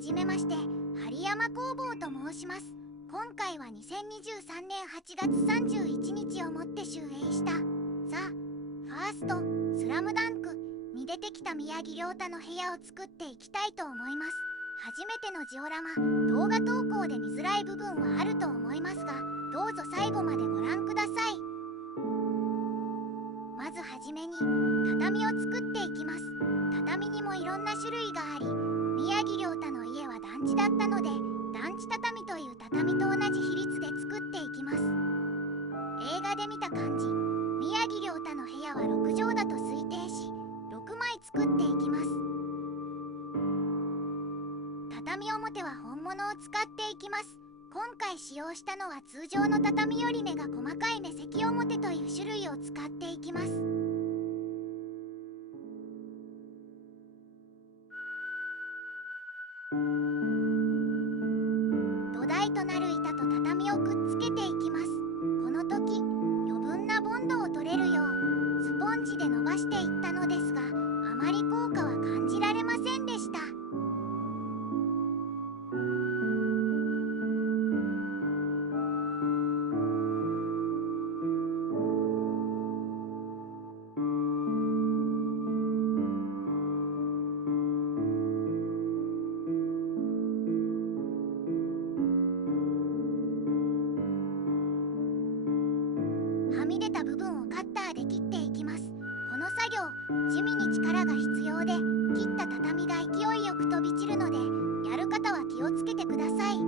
じめまして、針山工房と申します。今回は2023年8月31日をもって終映したザ・ファーストスラムダンクに出てきた宮城亮太の部屋を作っていきたいと思います。初めてのジオラマ、動画投稿で見づらい部分はあると思いますが、どうぞ最後までご覧ください。まずはじめに畳を作っていきます。畳にもいろんな種類があり、宮城亮太の家は団地だったので、団地畳という畳と同じ比率で作っていきます。映画で見た感じ、宮城亮太の部屋は6畳だと推定し、6枚作っていきます。畳表は本物を使っていきます。今回使用したのは通常の畳より目が細かい目石表という種類を使っていきます。土台となる板と畳をくっつけていきます。この時余分なボンドを取れるようスポンジで伸ばしていったのですが、あまり効果は感じられませんでした。はみ出た部分をカッターで切っていきます。この作業、地味に力が必要で、切った畳が勢いよく飛び散るので、やる方は気をつけてください。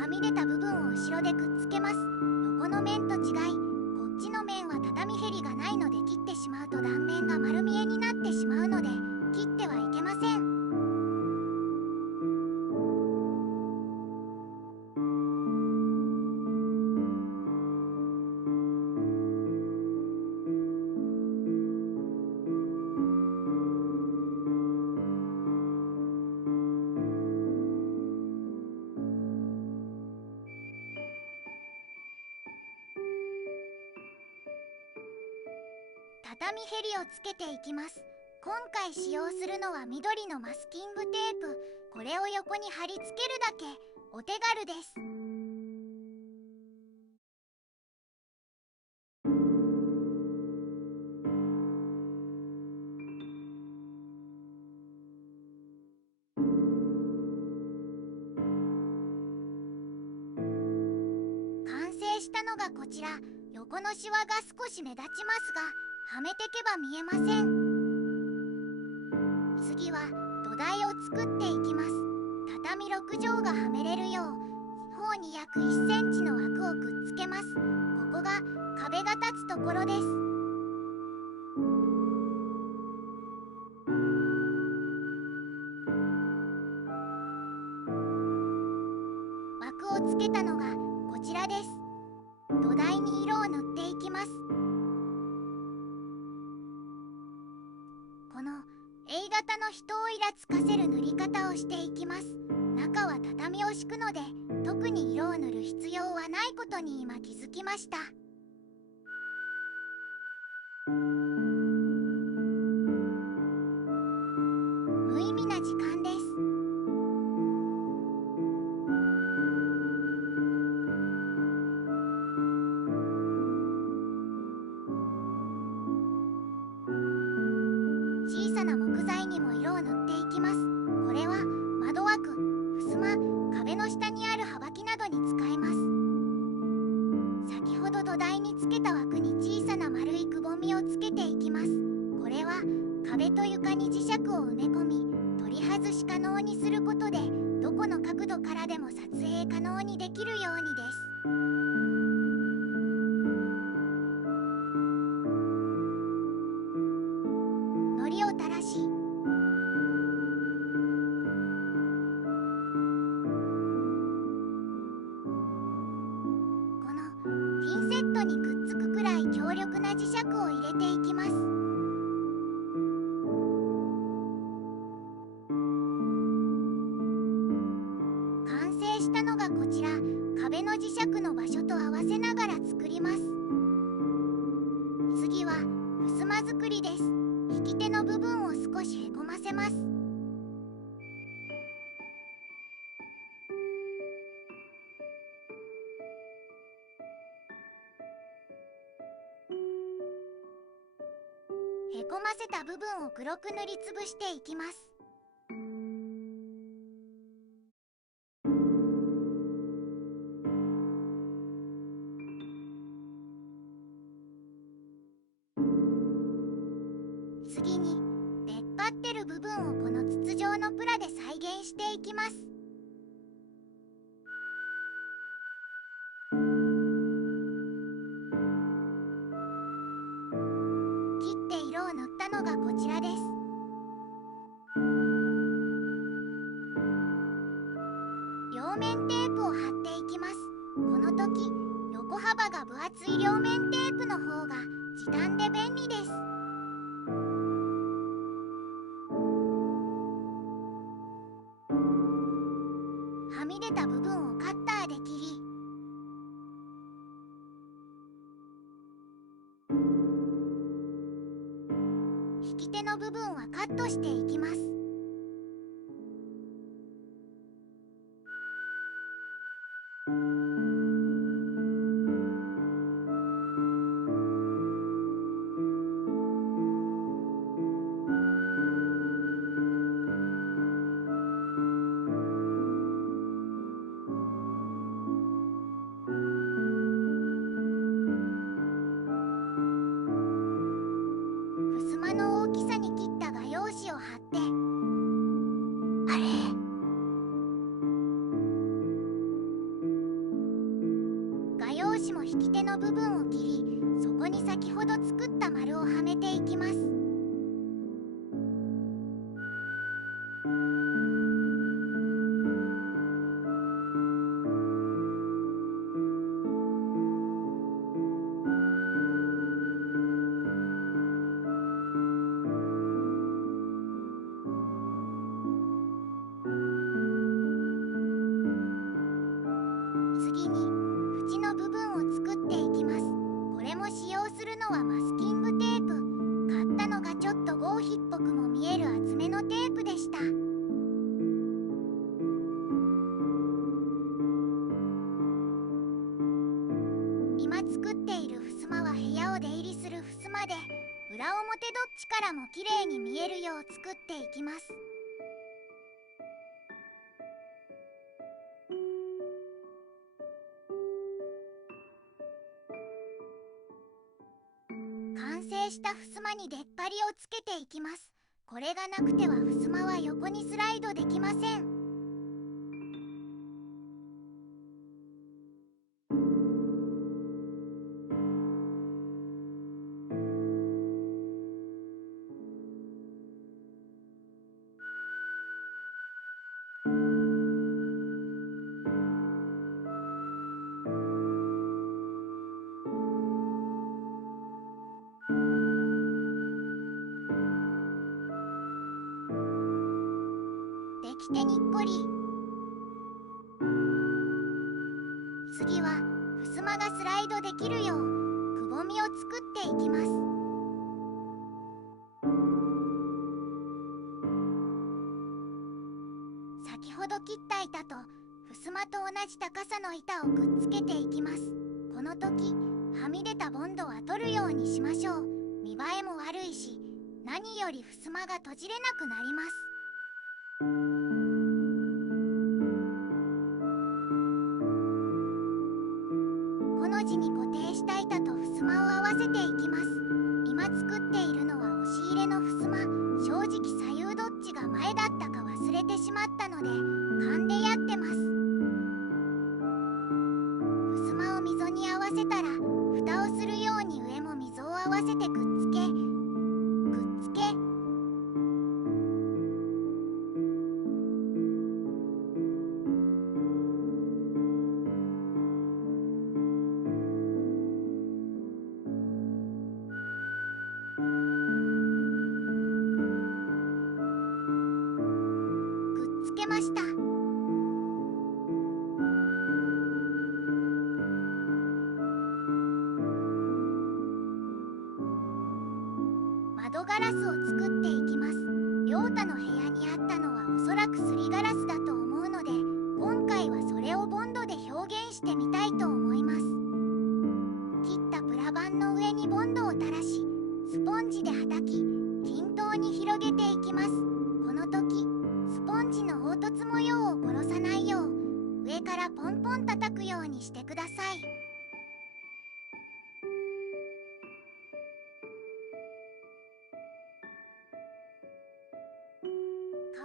はみ出た部分を後ろでくっつけます。横の面と違い、こっちの面は畳へりがないので、切ってしまうと断面が丸見えになってしまうので、切ってはいけません。畳へりをつけていきます。今回使用するのは緑のマスキングテープ。これを横に貼り付けるだけ。お手軽です。完成したのがこちら。横のシワが少し目立ちますが、はめてけば見えません。次は土台を作っていきます。畳6畳がはめれるよう方に約1センチの枠をくっつけます。ここが壁が立つところです。枠をつけたのがこちらです。土台に色を塗っていきます。この A 型の人をイラつかせる塗り方をしていきます。中は畳を敷くので、特に色を塗る必要はないことに今気づきました。無意味な時間です。小さな木材にも色を塗っていきます。これは窓枠、襖、壁の下にあるはばきなどに使えます。先ほど土台につけた枠に小さな丸いくぼみをつけていきます。これは壁と床に磁石を埋め込み、取り外し可能にすることで、どこの角度からでも撮影可能にできるようにです。糊を垂らし、このピンセットにくっつくくらい強力な磁石を入れていきます。完成したのがこちら。壁の磁石の場所と合わせながら作ります。次は襖作りです。引き手の部分を少へこませた部分を黒く塗りつぶしていきます。次に出っ張ってる部分をこの筒状のプラで再現していきます。切って色を塗ったのがこちらです。両面テープを貼っていきます。この時横幅が分厚い両面テープの方が時短で便利です。はみ出た部分をカッターで切り、引き手の部分はカットしていきます。襖の大きさに切った画用紙を貼って、あれ、画用紙も引き手の部分を切り、そこに先ほど作った丸をはめていきます。次に縁の部分を作っていきます。これも使用するのはマスキングテープ。買ったのがちょっと合皮っぽくも見える厚めのテープでした。今作っている襖は部屋を出入りする襖で、裏表どっちからも綺麗に見えるよう作っていきます。完成した襖に出っ張りをつけていきます。これがなくては襖は横にスライドできません。出来てにっこり。次は襖がスライドできるようくぼみを作っていきます。先ほど切った板と襖と同じ高さの板をくっつけていきます。この時はみ出たボンドは取るようにしましょう。見栄えも悪いし、何より襖が閉じれなくなります。この字に固定した板と襖を合わせていきます。今作っているのは押し入れの襖。正直左右どっちが前だったか忘れてしまったので勘でやってます。襖を溝に合わせたら蓋をするように上も溝を合わせてくっつけ、ました。窓ガラスを作っていきます。亮太の部屋にあったのはおそらくすりガラスだと思うので、今回はそれをボンドで表現してみたいと思います。切ったプラ板の上にボンドを垂らし、スポンジではたき、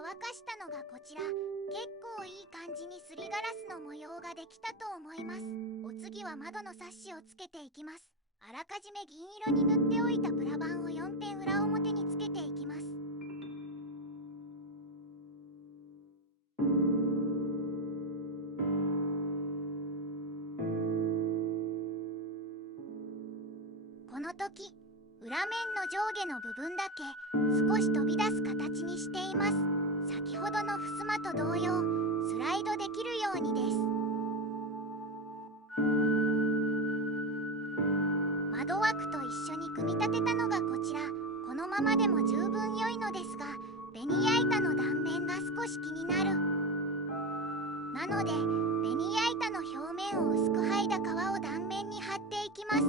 乾かしたのがこちら。結構いい感じにすりガラスの模様ができたと思います。お次は窓のサッシをつけていきます。あらかじめ銀色に塗っておいたプラ板を4辺裏表につけていきます。この時裏面の上下の部分だけ少し飛び出す形にしています。先ほどの襖と同様スライドできるようにです。窓枠と一緒に組み立てたのがこちら。このままでも十分良いのですが、ベニヤ板の断面が少し気になる。なのでベニヤ板の表面を薄く剥いだ皮を断面に貼っていきます。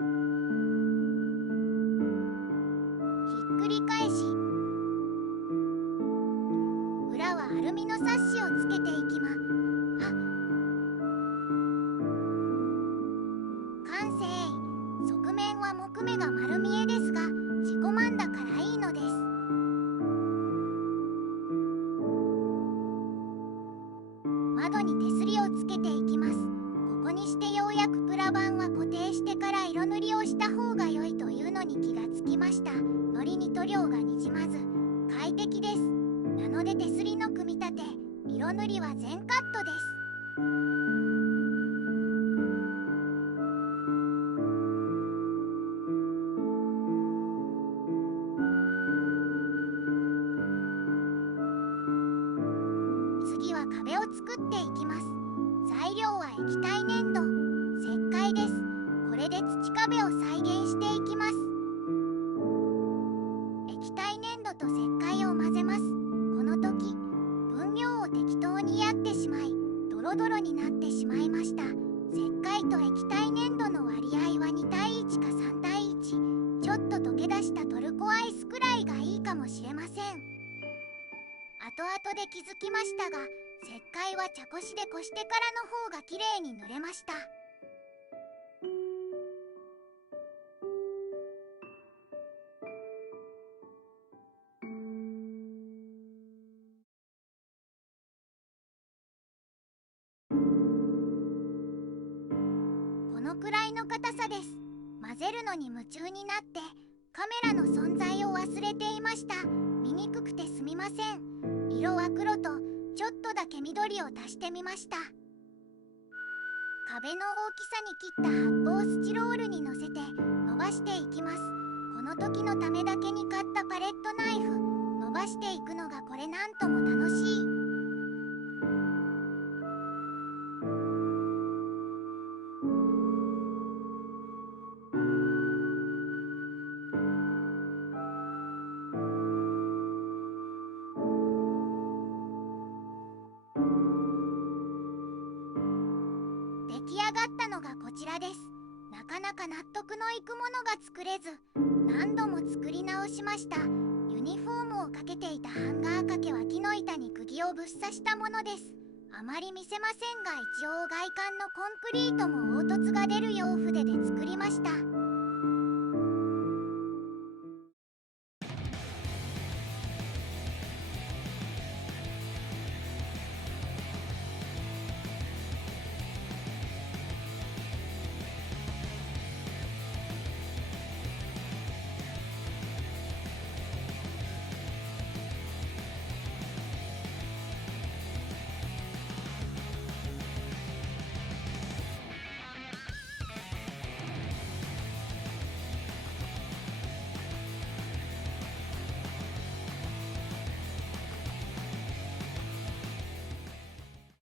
ひっくり返し裏はアルミのサッシをつけていきます。完成。側面は木目が丸見えですが自己満だからいいのです。窓に手すりをつけていきます。ここにしてようやくプラ板は固定してから色塗りをした方が良いというのに気がつきました。糊に塗料がにじまず快適です。なので手すりの組み立て、色塗りは全カットです。次は壁を作っていきます。材料は液体粘土、石灰です。これで土壁を再現していきます。液体粘土と石灰を混ぜます。この時分量を適当にやってしまいドロドロになってしまいました。石灰と液体粘土の割合は2対1か3対1。ちょっと溶け出したトルコアイスくらいがいいかもしれません。後々で気づきましたが、石灰は茶こしでこしてからの方がきれいに塗れました。このくらいの硬さです。混ぜるのに夢中になってカメラの存在を忘れていました。見にくくてすみません。色は黒とちょっとだけ緑を足してみました。壁の大きさに切った発泡スチロールにのせて伸ばしていきます。この時のためだけに買ったパレットナイフ、伸ばしていくのがこれなんとも楽しい。出来上がったのがこちらです。なかなか納得のいくものが作れず何度も作り直しました。ユニフォームをかけていたハンガー掛けは木の板に釘をぶっ刺したものです。あまり見せませんが一応外観のコンクリートも凹凸が出るよう筆で作りました。